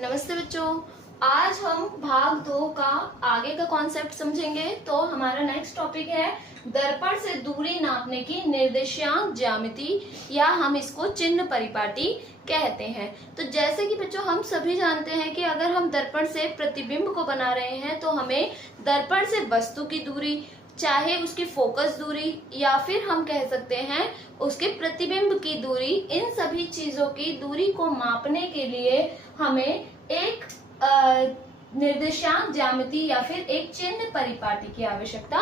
नमस्ते बच्चों। आज हम भाग 2 का आगे का कॉन्सेप्ट समझेंगे। तो हमारा नेक्स्ट टॉपिक है दर्पण से दूरी नापने की निर्देशांक ज्यामिति, या हम इसको चिन्ह परिपाटी कहते हैं। तो जैसे कि बच्चों हम सभी जानते हैं कि अगर हम दर्पण से प्रतिबिंब को बना रहे हैं तो हमें दर्पण से वस्तु की दूरी, चाहे उसकी फोकस दूरी या फिर हम कह सकते हैं उसके प्रतिबिंब की दूरी, इन सभी चीजों की दूरी को मापने के लिए हमें एक निर्देशांक ज्यामिति या फिर एक चिन्ह परिपाटी की आवश्यकता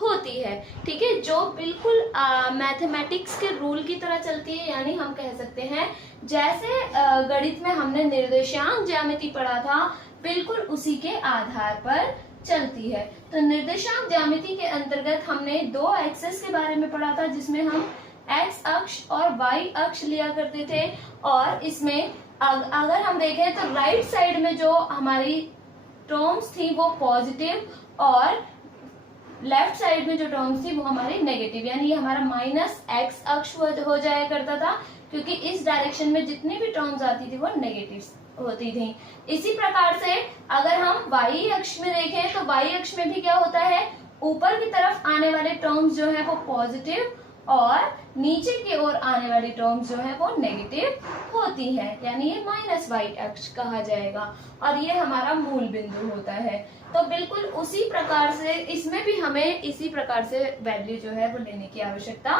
होती है। ठीक है, जो बिल्कुल मैथमेटिक्स के रूल की तरह चलती है। यानी हम कह सकते हैं जैसे गणित में हमने निर्देशांक ज्यामिति पढ़ा था, बिल्कुल उसी के आधार पर चलती है। तो निर्देशांक ज्यामिति के अंतर्गत हमने दो एक्सेस के बारे में पढ़ा था, जिसमें हम एक्स अक्ष और वाई अक्ष लिया करते थे। और इसमें अगर हम देखें तो राइट साइड में जो हमारी टर्म्स थी वो पॉजिटिव, और लेफ्ट साइड में जो टर्म्स थी वो हमारी नेगेटिव। यानी ये हमारा माइनस एक्स अक्ष हो जाया करता था, क्योंकि इस डायरेक्शन में जितनी भी टर्म्स आती थी वो नेगेटिव होती थी। इसी प्रकार से अगर हम वाई अक्ष में देखें तो वाई अक्ष में भी क्या होता है, ऊपर की तरफ आने वाले टर्म्स जो है वो पॉजिटिव और नीचे की ओर आने वाली टर्म्स जो है वो नेगेटिव होती है। यानी ये माइनस वाई अक्ष कहा जाएगा, और ये हमारा मूल बिंदु होता है। तो बिल्कुल उसी प्रकार से इसमें भी हमें इसी प्रकार से वैल्यू जो है वो लेने की आवश्यकता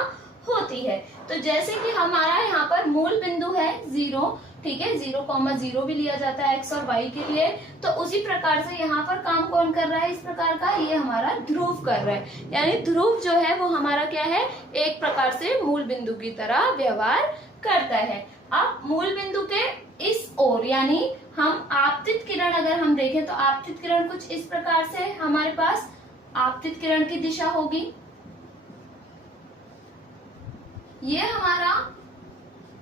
होती है। तो जैसे कि हमारा यहाँ पर मूल बिंदु है 0, ठीक है, 0,0 भी लिया जाता है एक्स और वाई के लिए। तो उसी प्रकार से यहाँ पर काम कौन कर रहा है इस प्रकार का, ये हमारा ध्रुव कर रहा है। यानी ध्रुव जो है वो हमारा क्या है, एक प्रकार से मूल बिंदु की तरह व्यवहार करता है। अब मूल बिंदु के इस ओर, यानी हम आपतित किरण अगर हम देखें तो आपतित किरण कुछ इस प्रकार से हमारे पास आपतित किरण की दिशा होगी। ये हमारा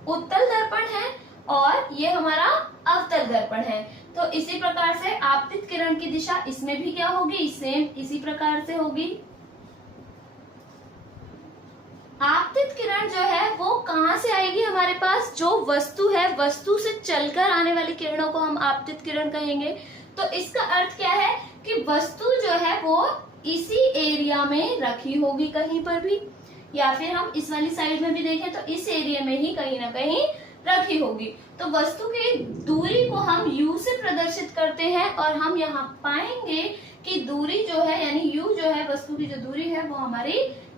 उत्तल दर्पण है और ये हमारा अवतल दर्पण है। तो इसी प्रकार से आपतित किरण की दिशा इसमें भी क्या होगी, सेम इसी प्रकार से होगी। आपतित किरण जो है वो कहां से आएगी हमारे पास, जो वस्तु है वस्तु से चलकर आने वाली किरणों को हम आपतित किरण कहेंगे। तो इसका अर्थ क्या है कि वस्तु जो है वो इसी एरिया में रखी होगी कहीं पर भी, या फिर हम इस वाली साइड में भी देखें तो इस एरिया में ही कहीं ना कहीं रखी होगी। तो वस्तु की दूरी को हम u से प्रदर्शित करते हैं, और हम यहाँ पाएंगे कि दूरी जो है यानी u जो है वस्तु की जो दूरी है वो हमारी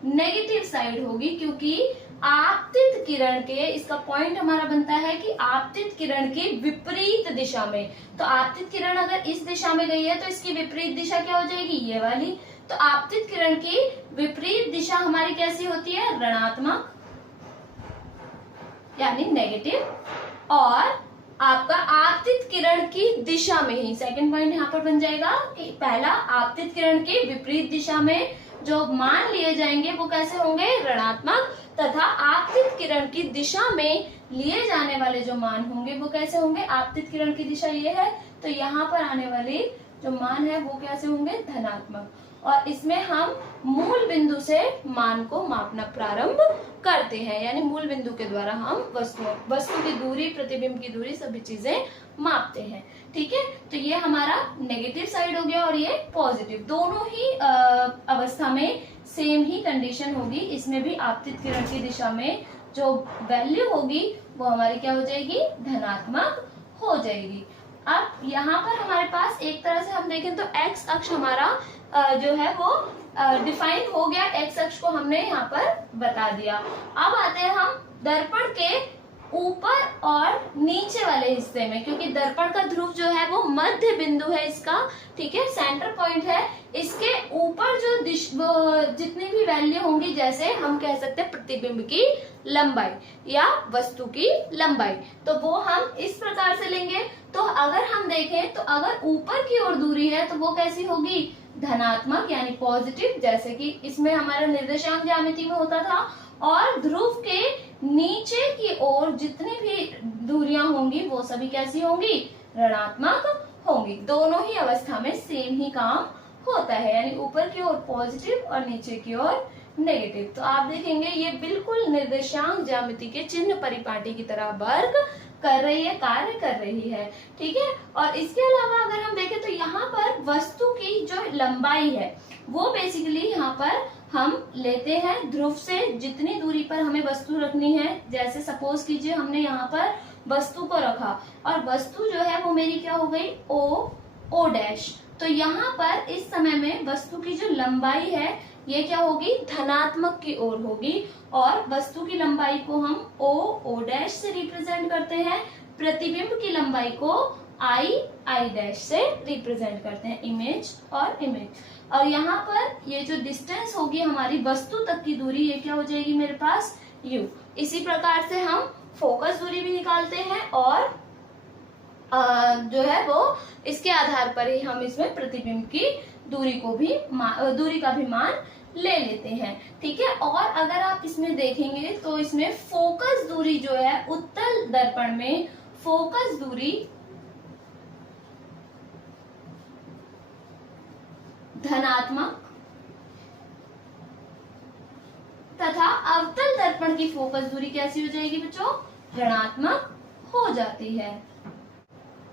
नेगेटिव साइड होगी, क्योंकि आपतित किरण के, इसका पॉइंट हमारा बनता है कि आपतित किरण के विपरीत दिशा में। तो आपतित किरण अगर इस दिशा में गई है तो इसकी विपरीत दिशा क्या हो जाएगी, ये वाली। तो आपतित किरण की विपरीत दिशा हमारी कैसी होती है, ऋणात्मक यानी नेगेटिव। और आपका आपतित किरण की दिशा में ही सेकंड पॉइंट यहाँ पर बन जाएगा कि पहला, आपतित किरण के विपरीत दिशा में जो मान लिए जाएंगे वो कैसे होंगे, ऋणात्मक, तथा आपतित किरण की दिशा में लिए जाने वाले जो मान होंगे वो कैसे होंगे, आपतित किरण की दिशा ये है तो यहाँ पर आने वाले जो मान है वो कैसे होंगे, धनात्मक। और इसमें हम मूल बिंदु से मान को मापना प्रारंभ करते हैं। यानी मूल बिंदु के द्वारा हम वस्तु की दूरी, प्रतिबिंब की दूरी, सभी चीजें मापते हैं। ठीक है, तो ये हमारा नेगेटिव साइड हो गया और ये पॉजिटिव। दोनों ही अवस्था में सेम ही कंडीशन होगी। इसमें भी आपतित किरण की दिशा में जो वैल्यू होगी वो हमारी क्या हो जाएगी, धनात्मक हो जाएगी। अब यहाँ पर हमारे पास एक तरह से हम देखें तो एक्स अक्ष हमारा जो है वो डिफाइन हो गया। एक्स अक्ष को हमने यहाँ पर बता दिया। अब आते हैं हम दर्पण के ऊपर और नीचे वाले हिस्से में, क्योंकि दर्पण का ध्रुव जो है वो मध्य बिंदु है इसका, ठीक है, सेंटर पॉइंट है। इसके ऊपर जो जितनी भी वैल्यू होंगी, जैसे हम कह सकते हैं प्रतिबिंब की लंबाई या वस्तु की लंबाई, तो वो हम इस प्रकार से लेंगे। तो अगर हम देखें तो अगर ऊपर की ओर दूरी है तो वो कैसी होगी, धनात्मक यानी पॉजिटिव, जैसे कि इसमें हमारा निर्देशांक ज्यामिति में होता था। और ध्रुव के नीचे की ओर जितनी भी दूरियां होंगी वो सभी कैसी होंगी, ऋणात्मक होंगी। दोनों ही अवस्था में सेम ही काम होता है, यानी ऊपर की ओर पॉजिटिव और नीचे की ओर नेगेटिव। तो आप देखेंगे ये बिल्कुल निर्देशांक ज्यामिति के चिन्ह परिपाटी की तरह वर्क कर रही है, कार्य कर रही है। ठीक है, और इसके अलावा अगर हम देखें तो यहाँ पर वस्तु की जो लंबाई है वो बेसिकली यहाँ पर हम लेते हैं ध्रुव से जितनी दूरी पर हमें वस्तु रखनी है। जैसे सपोज कीजिए हमने यहाँ पर वस्तु को रखा और वस्तु जो है वो मेरी क्या हो गई, ओ डैश। तो यहाँ पर इस समय में वस्तु की जो लंबाई है ये क्या होगी, धनात्मक की ओर होगी, और वस्तु की लंबाई को हम ओ डैश से रिप्रेजेंट करते हैं, प्रतिबिंब की लंबाई को आई डैश से रिप्रेजेंट करते हैं, इमेज और इमेज। और यहाँ पर ये जो डिस्टेंस होगी हमारी वस्तु तक की दूरी, ये क्या हो जाएगी मेरे पास, यू। इसी प्रकार से हम फोकस दूरी भी निकालते हैं और जो है वो इसके आधार पर ही हम इसमें प्रतिबिंब की दूरी को भी दूरी का भी मान ले लेते हैं। ठीक है, और अगर आप इसमें देखेंगे तो इसमें फोकस दूरी जो है उत्तल दर्पण में फोकस दूरी धनात्मक तथा अवतल दर्पण की फोकस दूरी कैसी हो जाएगी बच्चों, ऋणात्मक हो जाती है।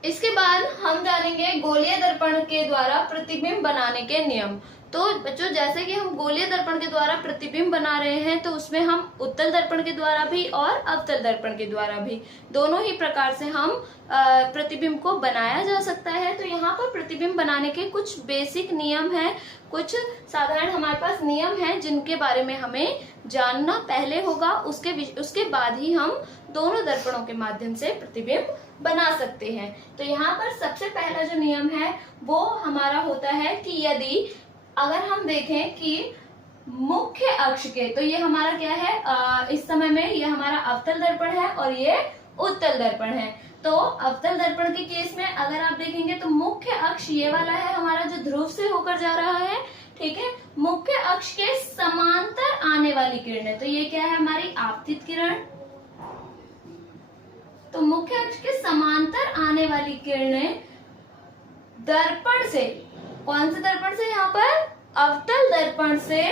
इसके बाद हम जानेंगे गोलीय दर्पण के द्वारा प्रतिबिंब बनाने के नियम। तो बच्चों जैसे कि हम गोलीय दर्पण के द्वारा प्रतिबिंब बना रहे हैं तो उसमें हम उत्तल दर्पण के द्वारा भी और अवतल दर्पण के द्वारा भी दोनों ही प्रकार से हम प्रतिबिंब को बनाया जा सकता है। तो यहाँ पर प्रतिबिंब बनाने के कुछ बेसिक नियम हैं, कुछ साधारण हमारे पास नियम हैं जिनके बारे में हमें जानना पहले होगा, उसके बाद ही हम दोनों दर्पणों के माध्यम से प्रतिबिंब बना सकते हैं। तो यहाँ पर सबसे पहला जो नियम है वो हमारा होता है कि यदि अगर हम देखें कि मुख्य अक्ष के, तो ये हमारा क्या है, इस समय में ये हमारा अवतल दर्पण है और ये उत्तल दर्पण है। तो अवतल दर्पण के केस में अगर आप देखेंगे तो मुख्य अक्ष ये वाला है हमारा जो ध्रुव से होकर जा रहा है। ठीक है, मुख्य अक्ष के समांतर आने वाली किरणें, तो ये क्या है हमारी आपतित किरण। तो मुख्य अक्ष के समांतर आने वाली किरणें दर्पण से, कौन से दर्पण से, यहाँ पर अवतल दर्पण से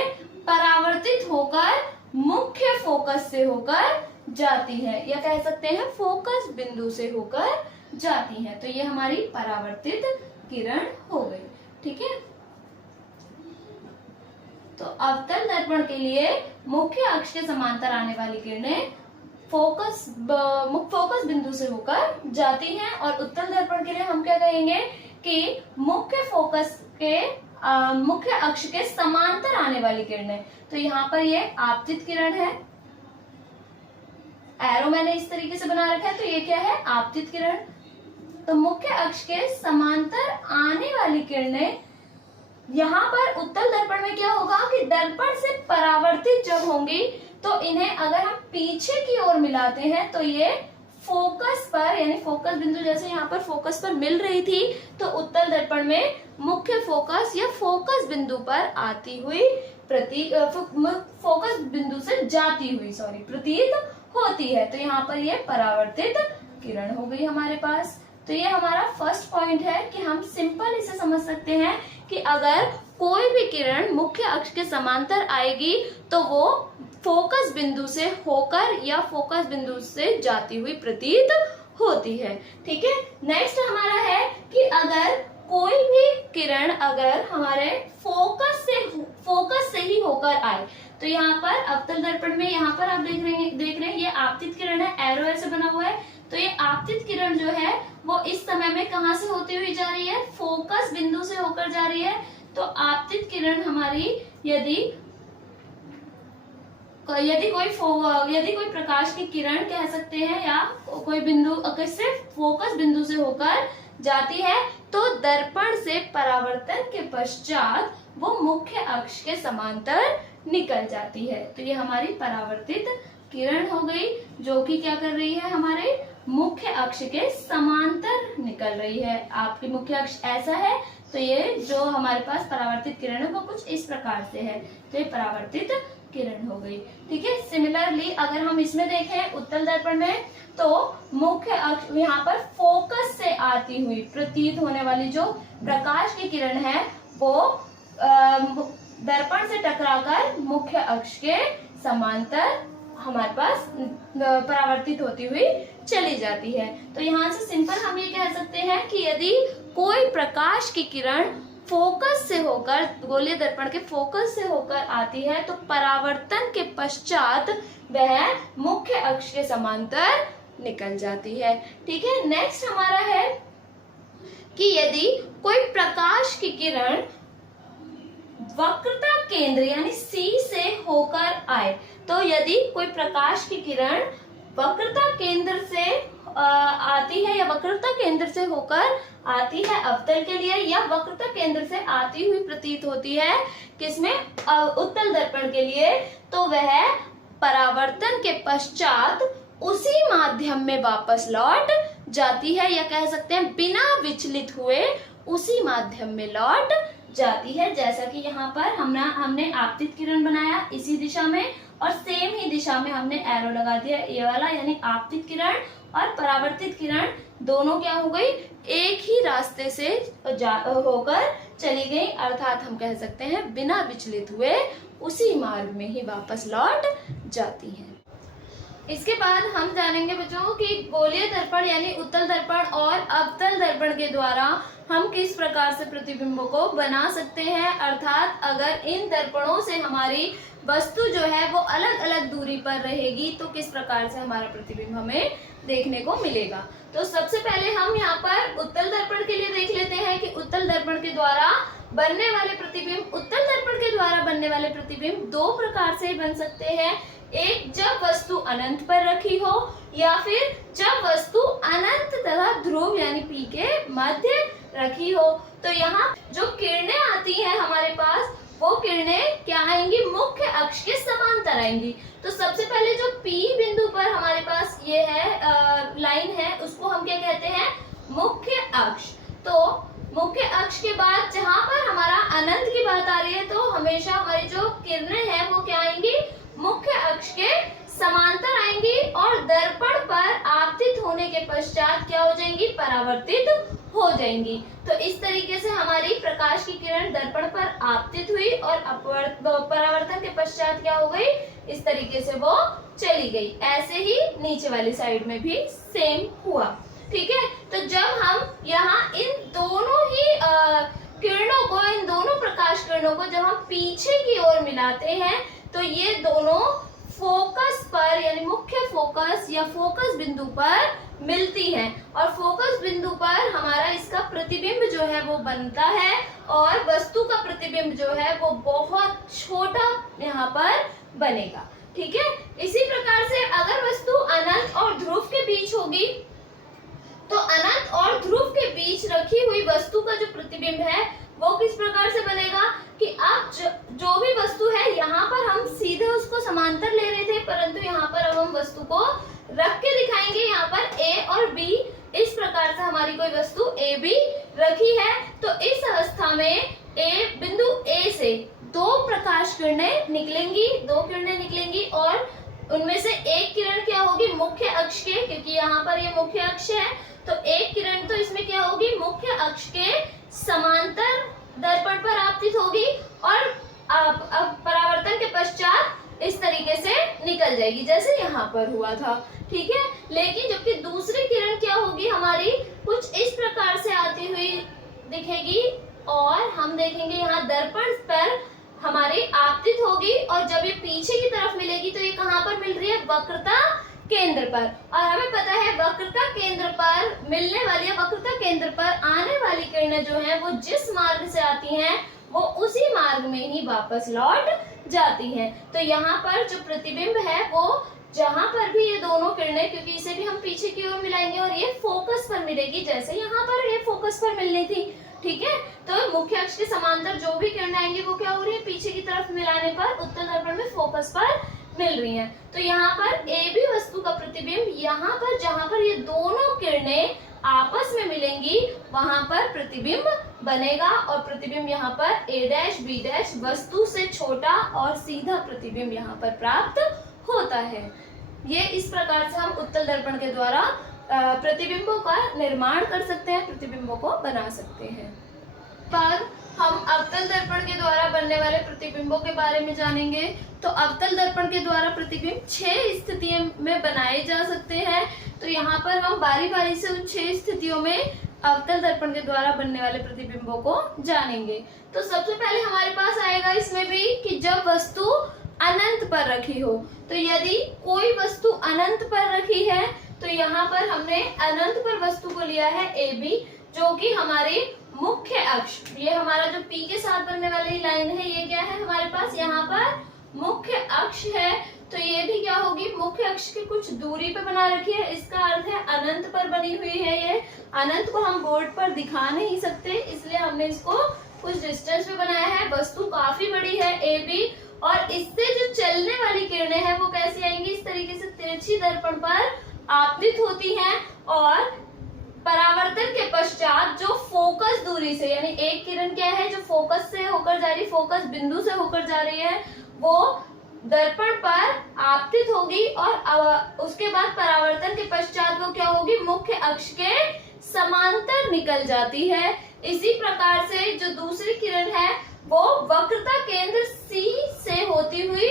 परावर्तित होकर मुख्य फोकस से होकर जाती है, या कह सकते हैं फोकस बिंदु से होकर जाती है। तो ये हमारी परावर्तित किरण हो गई। ठीक है, तो अवतल दर्पण के लिए मुख्य अक्ष के समांतर आने वाली किरणें फोकस बिंदु से होकर जाती हैं, और उत्तल दर्पण के लिए हम क्या कहेंगे कि मुख्य फोकस के मुख्य अक्ष के समांतर आने वाली किरणें। तो यहाँ पर ये आपतित किरण है, एरो मैंने इस तरीके से बना रखा है, तो ये क्या है, आपतित किरण। तो मुख्य अक्ष के समांतर आने वाली किरणें यहाँ पर उत्तल दर्पण में क्या होगा कि दर्पण से परावर्तित जब होंगी तो इन्हें अगर हम पीछे की ओर मिलाते हैं तो ये फोकस पर, यानी फोकस बिंदु जैसे यहाँ पर फोकस पर मिल रही थी, तो उत्तल दर्पण में मुख्य फोकस या फोकस बिंदु पर आती हुई फोकस बिंदु से जाती हुई प्रतीत होती है। तो यहाँ पर ये परावर्तित किरण हो गई हमारे पास। तो ये हमारा फर्स्ट पॉइंट है कि हम सिंपल इसे समझ सकते हैं कि अगर कोई भी किरण मुख्य अक्ष के समांतर आएगी तो वो फोकस बिंदु से होकर या फोकस बिंदु से जाती हुई प्रतीत होती है। ठीक है, नेक्स्ट हमारा है कि अगर कोई भी किरण अगर हमारे फोकस से ही होकर आए, तो यहाँ पर अवतल दर्पण में यहाँ पर आप देख रहे हैं ये आपतित किरण है, एरो ऐसे बना हुआ है। तो ये आपतित किरण जो है वो इस समय में कहाँ से होती हुई जा रही है, फोकस बिंदु से होकर जा रही है। तो आपतित किरण हमारी यदि कोई प्रकाश की किरण कह सकते हैं या कोई बिंदु अगर सिर्फ फोकस बिंदु से होकर जाती है तो दर्पण से परावर्तन के पश्चात वो मुख्य अक्ष के समांतर निकल जाती है। तो ये हमारी परावर्तित किरण हो गई जो कि क्या कर रही है, हमारे मुख्य अक्ष के समांतर निकल रही है। आपकी मुख्य अक्ष ऐसा है तो ये जो हमारे पास परावर्तित किरण है वो कुछ इस प्रकार से है, तो ये परावर्तित किरण हो गई। ठीक है, सिमिलरली अगर हम इसमें देखें उत्तल दर्पण में तो मुख्य अक्ष यहाँ पर फोकस से आती हुई प्रतीत होने वाली जो प्रकाश की किरण है वो दर्पण से टकराकर मुख्य अक्ष के समांतर हमारे पास परावर्तित होती हुई चली जाती है। तो यहाँ से सिंपल हम ये कह सकते हैं कि यदि कोई प्रकाश की किरण फोकस से होकर, गोलीय दर्पण के फोकस से होकर आती है तो परावर्तन के पश्चात वह मुख्य अक्ष के समांतर निकल जाती है। ठीक है, नेक्स्ट हमारा है कि यदि कोई प्रकाश की किरण वक्रता केंद्र यानी C से होकर आए, तो यदि कोई प्रकाश की किरण वक्रता केंद्र से आती है या वक्रता केंद्र से होकर आती है अवतल के लिए, या वक्रता केंद्र से आती हुई प्रतीत होती है किसमें, उत्तल दर्पण के लिए, तो वह परावर्तन के पश्चात उसी माध्यम में वापस लौट जाती है, या कह सकते हैं बिना विचलित हुए उसी माध्यम में लौट जाती है। जैसा कि यहाँ पर हमने आपतित किरण बनाया इसी दिशा में, और सेम ही दिशा में हमने एरो लगा दिया ये वाला, यानी आपतित किरण और परावर्तित किरण दोनों क्या हो गई, एक ही रास्ते से होकर चली गई, अर्थात हम कह सकते हैं बिना विचलित हुए उसी मार्ग में ही वापस लौट जाती हैं। इसके बाद हम जानेंगे बच्चों कि गोलीय दर्पण यानी उत्तल दर्पण और अवतल दर्पण के द्वारा हम किस प्रकार से प्रतिबिंबों को बना सकते हैं, अर्थात अगर इन दर्पणों से हमारी वस्तु जो है वो अलग अलग दूरी पर रहेगी तो किस प्रकार से हमारा प्रतिबिंब हमें देखने को मिलेगा। तो सबसे पहले हम यहाँ पर उत्तल दर्पण के लिए देख लेते हैं कि उत्तल दर्पण के द्वारा बनने वाले प्रतिबिंब, उत्तल दर्पण के द्वारा बनने वाले प्रतिबिंब दो प्रकार से बन सकते हैं। एक, जब वस्तु अनंत पर रखी हो, या फिर जब वस्तु अनंत तथा ध्रुव यानी P के मध्य रखी हो। तो यहाँ जो किरणें आती हैं हमारे पास, वो किरणें क्या आएंगी, मुख्य अक्ष के समांतर आएंगी। तो सबसे पहले जो P बिंदु पर हमारे पास ये है लाइन है, उसको हम क्या कहते हैं, मुख्य अक्ष। तो मुख्य अक्ष के बाद जहां पर हमारा अनंत की बात आ रही है, तो हमेशा हमारी जो किरणें हैं वो क्या आएंगी, मुख्य अक्ष के समांतर आएंगी, और दर्पण पर आपतित होने के पश्चात क्या हो जाएंगी, परावर्तित हो जाएंगी। तो इस तरीके से हमारी प्रकाश की किरण दर्पण पर आपतित हुई और परावर्तन के पश्चात क्या हो गई, इस तरीके से वो चली गई। ऐसे ही नीचे वाली साइड में भी सेम हुआ। ठीक है, तो जब हम यहाँ इन दोनों ही किरणों को, इन दोनों प्रकाश किरणों को जब हम पीछे की ओर मिलाते हैं, तो ये दोनों फोकस पर यानी मुख्य फोकस या फोकस बिंदु पर मिलती हैं, और फोकस बिंदु पर हमारा इसका प्रतिबिंब जो है वो बनता है, और वस्तु का प्रतिबिंब जो है वो बहुत छोटा यहाँ पर बनेगा। ठीक है, इसी प्रकार से अगर वस्तु अनंत और ध्रुव के बीच होगी, तो अनंत और ध्रुव के बीच रखी हुई वस्तु का जो प्रतिबिंब है वो किस प्रकार से बनेगा कि अब जो भी वस्तु है, यहाँ पर हम सीधे उसको समांतर ले रहे थे, परंतु यहाँ पर अब हम वस्तु को रख के दिखाएंगे। यहाँ पर A और B, इस प्रकार से हमारी कोई वस्तु A B रखी है, तो इस अवस्था में बिंदु A से दो प्रकाश किरणें निकलेंगी, और उनमें से एक किरण क्या होगी, मुख्य अक्ष के, क्योंकि यहाँ पर ये मुख्य अक्ष है, तो एक किरण तो इसमें क्या होगी, मुख्य अक्ष के समांतर दर्पण पर आपतित होगी, और अब परावर्तन के पश्चात इस तरीके से निकल जाएगी जैसे यहाँ पर हुआ था। ठीक है, लेकिन जबकि दूसरी किरण क्या होगी, हमारी कुछ इस प्रकार से आती हुई दिखेगी, और हम देखेंगे यहाँ दर्पण पर हमारी आपतित होगी, और जब ये पीछे की तरफ मिलेगी तो ये कहाँ पर मिल रही है, वक्रता केंद्र पर। और हमें पता है वक्रता केंद्र पर मिलने वाली, वक्रता केंद्र पर आने वाली किरणें जो हैं वो जिस मार्ग से आती हैं वो उसी मार्ग में ही वापस लौट जाती हैं। तो यहाँ पर जो प्रतिबिंब है वो जहां पर भी ये दोनों किरणें, क्योंकि इसे भी हम पीछे की ओर मिलाएंगे और ये फोकस पर मिलेगी, जैसे यहाँ पर ये फोकस पर मिलनी थी। ठीक है, तो मुख्य अक्ष के समांतर जो भी किरणें आएंगी वो क्या हो रही है, पीछे की तरफ मिलाने पर उत्तल दर्पण में फोकस पर मिल रही हैं। तो यहाँ पर ए बी वस्तु का प्रतिबिंब यहाँ पर, जहां पर ये दोनों किरणें आपस में मिलेंगी वहां पर प्रतिबिंब बनेगा, और प्रतिबिंब यहाँ पर ए डैश बी डैश वस्तु से छोटा और सीधा प्रतिबिंब यहाँ पर प्राप्त होता है। ये इस प्रकार से हम उत्तल दर्पण के द्वारा प्रतिबिंबों का निर्माण कर सकते हैं, प्रतिबिंबों को बना सकते हैं। बाद हम अवतल दर्पण के द्वारा बनने वाले प्रतिबिंबों के बारे में जानेंगे। तो अवतल दर्पण के द्वारा प्रतिबिंब 6 स्थितियों में बनाए जा सकते हैं। तो यहाँ पर हम बारी बारी से उन 6 स्थितियों में अवतल दर्पण के द्वारा बनने वाले प्रतिबिंबों को जानेंगे। तो सबसे पहले हमारे पास आएगा इसमें भी कि जब वस्तु अनंत पर रखी हो। तो यदि कोई वस्तु अनंत पर रखी है तो यहाँ पर हमने अनंत पर वस्तु को लिया है AB, जो कि हमारी मुख्य अक्ष, ये हमारा जो P के साथ बनने वाली लाइन है, ये क्या है हमारे पास यहाँ पर मुख्य अक्ष है। तो ये भी क्या होगी, मुख्य अक्ष की कुछ दूरी पे बना रखी है, इसका अर्थ है अनंत पर बनी हुई है। ये अनंत को हम बोर्ड पर दिखा नहीं सकते, इसलिए हमने इसको कुछ डिस्टेंस पे बनाया है। वस्तु काफी बड़ी है AB, और इससे जो चलने वाली किरणें हैं वो कैसी आएंगी, इस तरीके से तिरछी दर्पण पर आपतित होती हैं, और परावर्तन के पश्चात जो फोकस दूरी से, यानी एक किरण क्या है जो फोकस से होकर जा रही, फोकस बिंदु से होकर जा रही है, वो दर्पण पर आपतित होगी, और उसके बाद परावर्तन के पश्चात वो क्या होगी, मुख्य अक्ष के समांतर निकल जाती है। इसी प्रकार से जो दूसरी किरण है वो वक्रता केंद्र C से होती हुई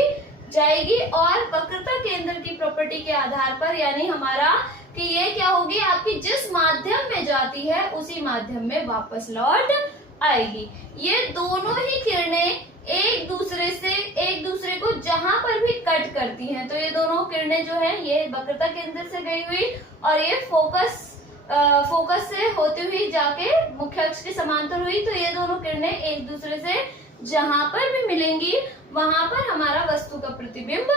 जाएगी, और वक्रता केंद्र की प्रॉपर्टी के आधार पर, यानी हमारा कि ये क्या होगी, आपकी जिस माध्यम में जाती है उसी माध्यम में वापस लौट आएगी। ये दोनों ही किरणें एक दूसरे को जहां पर भी कट करती हैं, तो ये दोनों किरणें जो है ये वक्रता केंद्र से गई हुई, और ये फोकस से होती हुई जाके मुख्य अक्ष के समांतर हुई। तो ये दोनों किरणें एक दूसरे से जहां पर भी मिलेंगी वहां पर हमारा वस्तु का प्रतिबिंब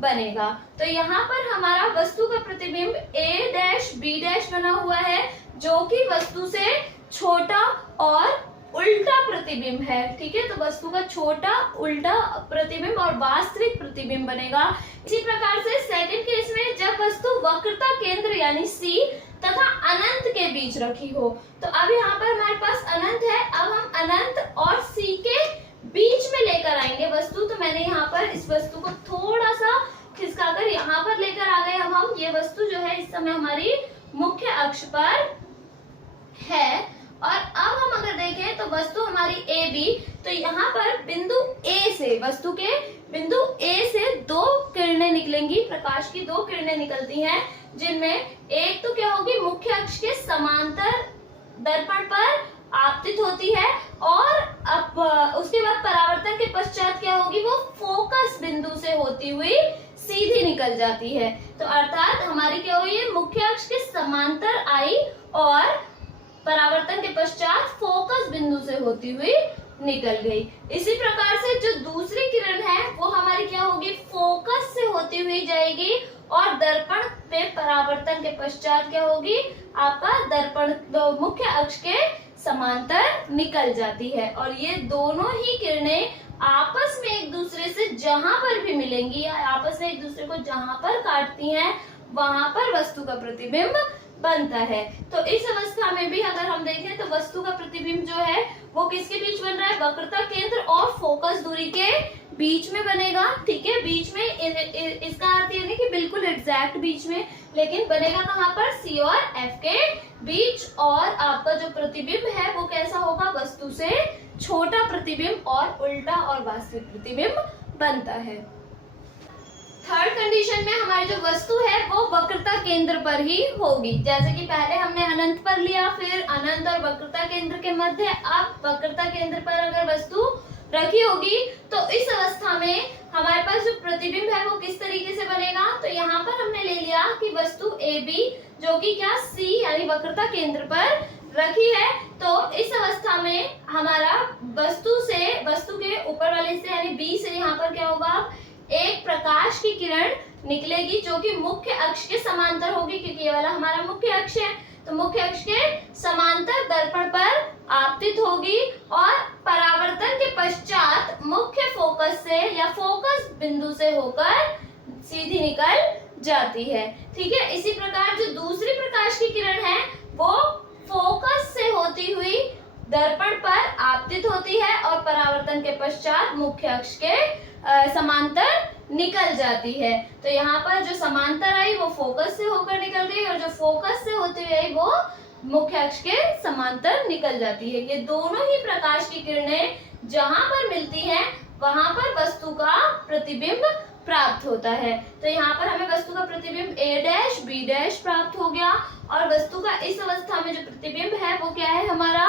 बनेगा। तो यहाँ पर हमारा वस्तु का प्रतिबिंब A', B' बना हुआ है, जो कि वस्तु से छोटा और उल्टा प्रतिबिंब है। ठीक है, तो वस्तु का छोटा उल्टा प्रतिबिंब और वास्तविक प्रतिबिंब बनेगा। इसी प्रकार से सेकंड केस में जब वस्तु वक्रता केंद्र यानी C तथा अनंत के बीच रखी हो। तो अब यहाँ पर हमारे पास अनंत है, अब हम अनंत और C के बीच में लेकर आएंगे वस्तु। तो मैंने यहाँ पर इस वस्तु को थोड़ा सा खिसकाकर यहाँ पर लेकर आ गए। हम ये वस्तु जो है इस समय हमारी मुख्य अक्ष पर है, और अब हम अगर देखें तो वस्तु हमारी AB, तो यहाँ पर बिंदु A से, वस्तु के बिंदु A से 2 किरणें निकलेंगी, प्रकाश की 2 किरणें निकलती हैं, जिनमें एक तो क्या होगी, मुख्य अक्ष के समांतर दर्पण पर आपतित होती है, और अब उसके बाद परावर्तन के पश्चात क्या होगी, वो फोकस बिंदु से होती हुई सीधी निकल जाती है। तो अर्थात हमारी क्या हुई है, मुख्य अक्ष के समांतर आई और परावर्तन के पश्चात फोकस बिंदु से होती हुई निकल गई। इसी प्रकार से जो दूसरी किरण है वो हमारी क्या होगी, फोकस से होती हुई जाएगी, और दर्पण पे परावर्तन के पश्चात क्या होगी, आपका दर्पण मुख्य अक्ष के समांतर निकल जाती है। और ये दोनों ही किरणें आपस में एक दूसरे से जहां पर भी मिलेंगी, या आपस में एक दूसरे को जहां पर काटती हैं, वहां पर वस्तु का प्रतिबिंब बनता है। तो इस अवस्था में भी अगर हम देखें तो वस्तु का प्रतिबिंब जो है वो किसके बीच बन रहा है, वक्रता केंद्र और फोकस दूरी के बीच में बनेगा। ठीक है, बीच में, इसका अर्थ ये नहीं कि बिल्कुल एग्जैक्ट बीच में, लेकिन बनेगा कहाँ पर, C और F के बीच। और आपका जो प्रतिबिंब है वो कैसा होगा, वस्तु से छोटा प्रतिबिंब और उल्टा और वास्तविक प्रतिबिंब बनता है। थर्ड कंडीशन में हमारी जो वस्तु है वो वक्रता केंद्र पर ही होगी। जैसे कि पहले हमने अनंत पर लिया, फिर अनंत और वक्रता केंद्र के मध्य, अब वक्रता केंद्र पर अगर वस्तु रखी होगी तो इस अवस्था में हमारे पास जो प्रतिबिंब है वो किस तरीके से बनेगा। तो यहाँ पर हमने ले लिया कि वस्तु AB जो कि क्या C यानी वक्रता केंद्र पर रखी है, तो इस अवस्था में हमारा वस्तु के ऊपर वाले हिस्से यानी B से यहाँ पर क्या होगा, एक प्रकाश की किरण निकलेगी जो कि मुख्य अक्ष के समांतर होगी, क्योंकि ये वाला हमारा मुख्य अक्ष है। तो मुख्य अक्ष के समांतर दर्पण पर आपतित होगी और परावर्तन के पश्चात मुख्य फोकस से या फोकस बिंदु से होकर सीधी निकल जाती है। ठीक है, इसी प्रकार जो दूसरी प्रकाश की किरण है वो फोकस से होती हुई दर्पण पर आपतित होती है और परावर्तन के पश्चात मुख्य अक्ष के समांतर निकल जाती है। तो यहाँ पर जो समांतर आई वो फोकस से होकर निकल गई और जो फोकस से होती हुई आई वो मुख्य अक्ष के समांतर निकल जाती है। ये दोनों ही प्रकाश की किरणें जहां पर मिलती हैं वहां पर वस्तु का प्रतिबिंब प्राप्त होता है। तो यहाँ पर हमें वस्तु का प्रतिबिंब A डैश B डैश प्राप्त हो गया और वस्तु का इस अवस्था में जो प्रतिबिंब है वो क्या है, हमारा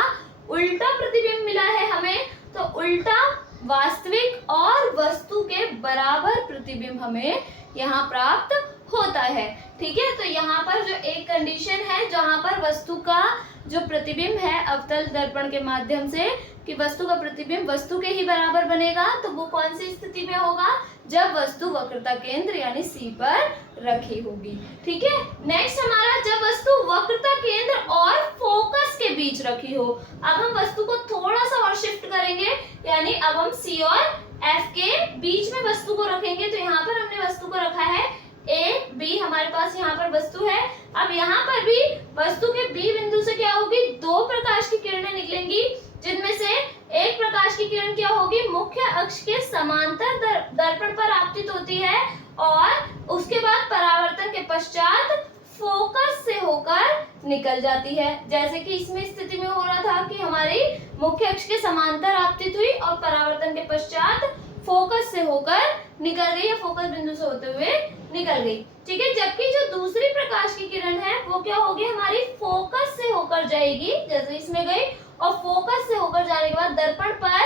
उल्टा प्रतिबिंब मिला है हमें। तो उल्टा वास्तविक और वस्तु के बराबर प्रतिबिंब हमें यहाँ प्राप्त होता है। ठीक है, तो यहाँ पर जो एक कंडीशन है जहाँ पर वस्तु का जो प्रतिबिंब है अवतल दर्पण के माध्यम से कि वस्तु का प्रतिबिंब वस्तु के ही बराबर बनेगा, तो वो कौन सी स्थिति में होगा, जब वस्तु वक्रता केंद्र यानी C पर रखी होगी। ठीक है, नेक्स्ट हमारा जब वस्तु वक्रता केंद्र और फोकस के बीच रखी हो। अब हम वस्तु को थोड़ा सा और शिफ्ट करेंगे, यानी अब हम C और F के बीच में वस्तु को रखेंगे। तो यहाँ पर हमने वस्तु को रखा है A B, हमारे पास यहाँ पर वस्तु है। अब यहाँ पर भी वस्तु के B बिंदु से क्या होगी, दो प्रकाश की किरणें निकलेंगी, जिनमें से एक प्रकाश की किरण क्या होगी, मुख्य अक्ष के समांतर दर्पण पर आपतित होती है और उसके बाद परावर्तन के पश्चात फोकस से होकर निकल जाती है। जैसे कि इसमें स्थिति में हो रहा था कि हमारी मुख्य अक्ष के समांतर आपतित हुई और परावर्तन के पश्चात फोकस से होकर निकल गई या फोकस बिंदु से होते हुए निकल गई। ठीक है, जबकि जो दूसरी प्रकाश की किरण है वो क्या होगी, हमारी फोकस से होकर जाएगी, जैसे इसमें गई और फोकस से होकर जाने के बाद दर्पण पर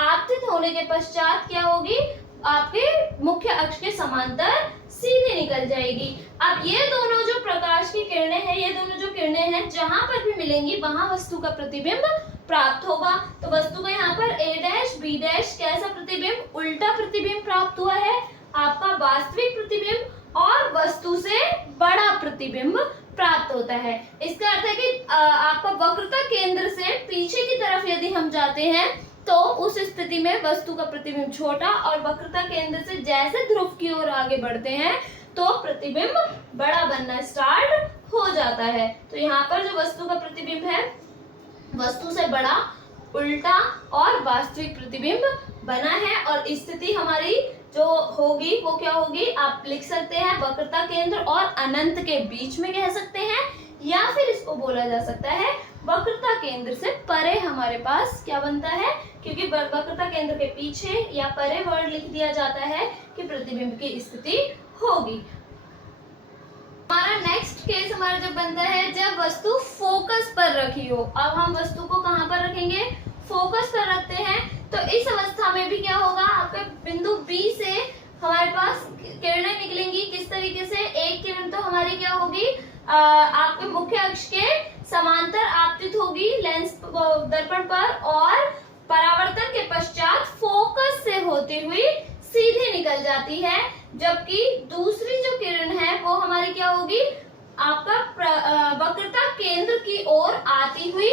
आपतित होने के पश्चात क्या होगी, आपके मुख्य अक्ष के समांतर सीधे निकल जाएगी। अब ये दोनों जो प्रकाश की किरणें हैं, ये दोनों जो किरणें हैं जहां पर भी मिलेंगी वहां वस्तु का प्रतिबिंब प्राप्त होगा। तो वस्तु को यहाँ पर A डैश B डैश कैसा प्रतिबिंब, उल्टा प्रतिबिंब प्राप्त हुआ है, आपका वास्तविक प्रतिबिंब और वस्तु से बड़ा प्रतिबिंब प्राप्त होता है। इसका अर्थ है कि आपका वक्रता केंद्र से पीछे की तरफ यदि हम जाते हैं तो उस स्थिति में वस्तु का प्रतिबिंब छोटा और वक्रता केंद्र से जैसे ध्रुव की ओर आगे बढ़ते हैं तो प्रतिबिंब बड़ा बनना स्टार्ट हो जाता है। तो यहाँ पर जो वस्तु का प्रतिबिंब है वस्तु से बड़ा, उल्टा और वास्तविक प्रतिबिंब बना है और स्थिति हमारी जो होगी वो क्या होगी, आप लिख सकते हैं वक्रता केंद्र और अनंत के बीच में कह सकते हैं, या फिर इसको बोला जा सकता है वक्रता केंद्र से परे हमारे पास क्या बनता है, क्योंकि वक्रता केंद्र के पीछे या परे वर्ड लिख दिया जाता है कि प्रतिबिंब की स्थिति होगी। हमारा नेक्स्ट केस हमारा जब बनता है जब वस्तु फोकस पर रखी हो। अब हम वस्तु को कहां पर रखेंगे, फोकस पर रखते हैं। तो इस अवस्था में भी क्या होगा, आपके बिंदु B से हमारे पास किरणें निकलेंगी। किस तरीके से, एक किरण तो हमारी क्या होगी, आपके मुख्य अक्ष के समांतर आपतित होगी लेंस दर्पण पर और परावर्तन के पश्चात फोकस से होती हुई सीधे निकल जाती है। जबकि दूसरी जो किरण है वो हमारी क्या होगी, आपका वक्रता केंद्र की ओर आती हुई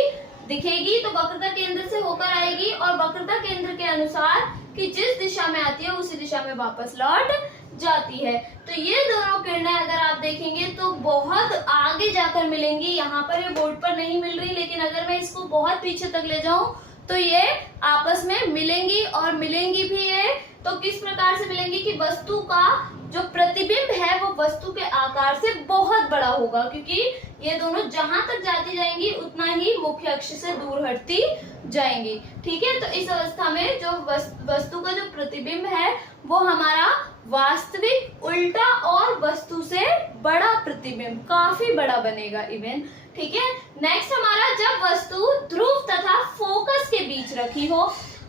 दिखेगी। तो वक्रता केंद्र से होकर आएगी और वक्रता केंद्र के अनुसार कि जिस दिशा में आती है उसी दिशा में वापस लौट जाती है। तो ये दोनों किरणें अगर आप देखेंगे तो बहुत आगे जाकर मिलेंगी। यहाँ पर ये बोर्ड पर नहीं मिल रही, लेकिन अगर मैं इसको बहुत पीछे तक ले जाऊं तो ये आपस में मिलेंगी और मिलेंगी भी है। तो किस प्रकार से मिलेंगी कि वस्तु का जो प्रतिबिंब है वो वस्तु के आकार से बहुत बड़ा होगा, क्योंकि ये दोनों जहां तक जाती जाएंगी उतना ही मुख्य अक्ष से दूर हटती जाएंगी। ठीक है, तो इस अवस्था में जो वस्तु का जो प्रतिबिंब है वो हमारा वास्तविक, उल्टा और वस्तु से बड़ा प्रतिबिंब, काफी बड़ा बनेगा इवन। ठीक है, नेक्स्ट हमारा जब वस्तु ध्रुव तथा फोकस के बीच रखी हो।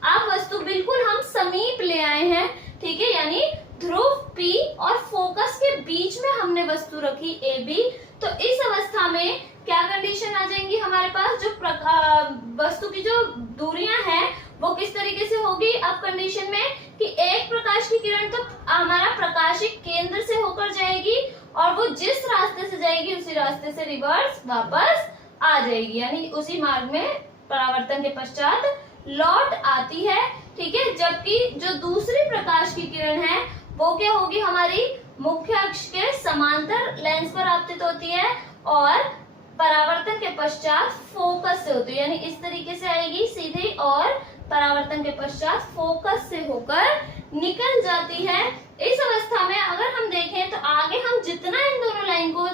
अब वस्तु बिल्कुल हम समीप ले आए हैं, ठीक है, यानी ध्रुव P और फोकस के बीच में हमने वस्तु रखी AB। तो इस अवस्था में क्या कंडीशन आ जाएंगी हमारे पास, जो वस्तु की जो दूरियां हैं वो किस तरीके से होगी। अब कंडीशन में कि एक प्रकाश की किरण तो हमारा प्रकाशिक केंद्र से होकर जाएगी और वो जिस रास्ते से जाएगी उसी रास्ते से रिवर्स वापस आ जाएगी, यानी उसी मार्ग में परावर्तन के पश्चात लौट आती है। ठीक है, जबकि जो दूसरी प्रकाश की किरण है वो क्या होगी, हमारी मुख्य अक्ष के समांतर लेंस पर आपतित होती है और परावर्तन के पश्चात फोकस से होती है, यानी इस तरीके से आएगी सीधे और परावर्तन के पश्चात फोकस से होकर निकल जाती है। इस अवस्था में अगर हम देखें तो आगे हम जितना इन दोनों लाइन को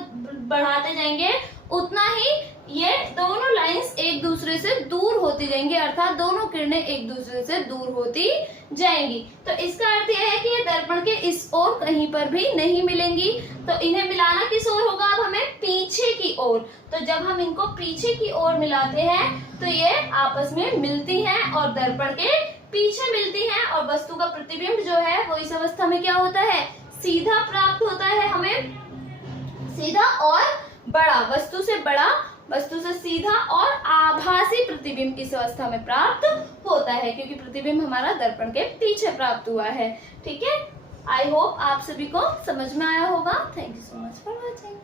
बढ़ाते जाएंगे उतना ही ये दोनों लाइंस एक दूसरे से दूर होती जाएंगी, अर्थात दोनों किरणें एक दूसरे से दूर होती जाएंगी। तो इसका अर्थ यह है कि ये दर्पण के इस ओर कहीं पर भी नहीं मिलेंगी। तो इन्हें मिलाना किस ओर होगा, अब हमें पीछे की ओर। तो जब हम इनको पीछे की ओर मिलाते हैं तो ये आपस में मिलती हैं और दर्पण के पीछे मिलती हैं, और वस्तु का प्रतिबिंब जो है वो इस अवस्था में क्या होता है, सीधा प्राप्त होता है हमें, सीधा और बड़ा, वस्तु से बड़ा, वस्तु से सीधा और आभासी प्रतिबिंब इस अवस्था में प्राप्त होता है, क्योंकि प्रतिबिंब हमारा दर्पण के पीछे प्राप्त हुआ है। ठीक है, आई होप आप सभी को समझ में आया होगा। Thank you so much for watching.